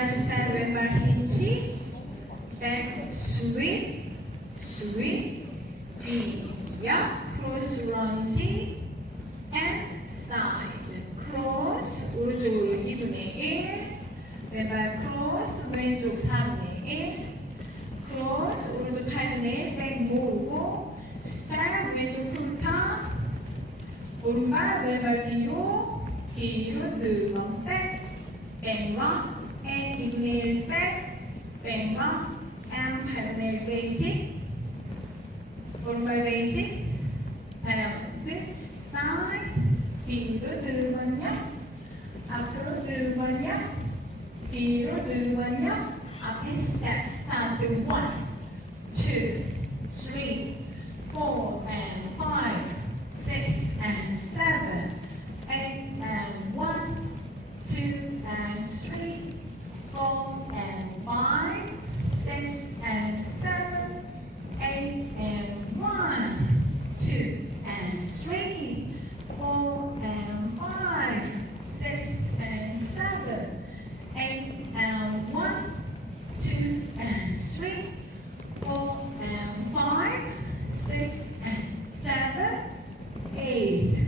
스타트 왼발 히치, 백 스윗, 스윗, 뒤야, 크로스 런지, and 사이드, 크로스, 오른쪽으로 2분의 1, 왼발 크로스, 왼쪽 4분의 1, 크로스, 오른쪽 8분의 1, 백 모으고, 스텝, 왼쪽 쿵타, 오른발, 왼발 뒤로, 뒤로, 두번 백, 백과, and 2분의 1 백, 백과, and 8분의 1 베이직, 오른발 베이직, 다이아몬드, 사이드, 뒤로 두 번요, 앞으로 두 번요, 뒤로 두 번요, 앞에 스텝, 스타트 1, 2, 3, 4 and 5, 6 and 7, 8 and 1, 2 and 3, 4 and 5, 6 and 7, 8 and 1, 2 and 3, 4 and 5, 6 and 7, 8 and 1, 2 and 3, 4 and 5, 6 and 7, 8.